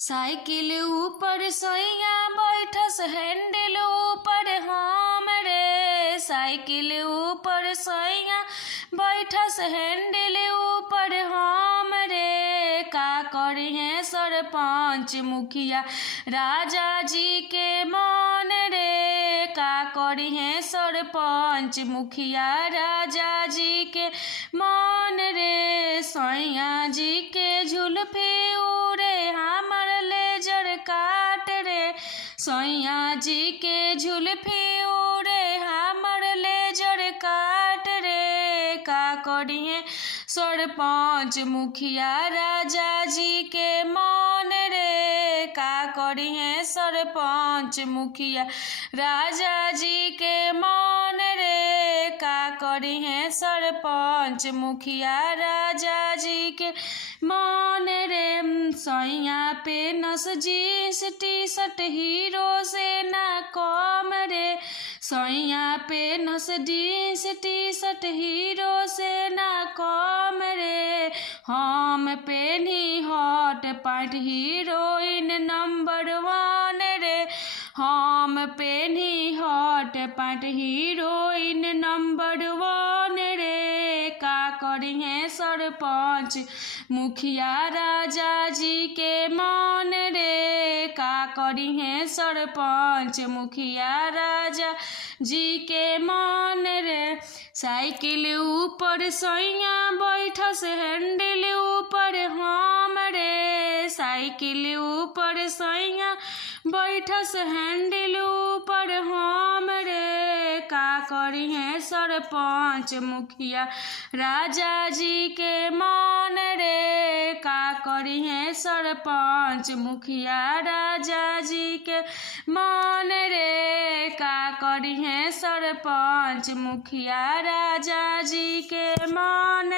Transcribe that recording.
Cycle ऊपर सैया बैठस handle ऊपर हम रे। साइकिल ऊपर सैया बैठस हैंडल ऊपर हम रे। का करी है सरपंच मुखिया राजा जी के मन रे। का करी है सरपंच मुखिया राजा जी के मन रे। सैया जी के झुलफी उड़े हमर लेजर काट रे। सैया जी के झुलफी उड़े हमर लेजर काट रे। का करी है सरपंच मुखिया राजा जी के मन रे। का करी है सरपंच मुखिया राजा जी के मन रे। का करी है सरपंच मुखिया राजा जी के मन रे। सैया पे नस जींस टी शर्ट हीरो से ना कम रे। सैया पे नस जींस टी शर्ट हीरो से ना कम रे। हम पेनी हॉट पैंट हीरोइन नंबर 1 रे। हम पेनी हॉट पैंट हीरोइन नंबर 1 रे। का करी है सरपंच मुखिया राजा जी के मन रे। का करी है सरपंच मुखिया राजा जी के मन रे। साइकिल ऊपर सैया बैठस हैंडल ऊपर हम रे। साइकिल ऊपर सैया बैठस हैंडल ऊपर हम रे। का करी है सरपंच मुखिया राजा जी के मन रे। का करी है सरपंच मुखिया राजा जी के मन रे। का करी है सरपंच मुखिया राजा जी के मन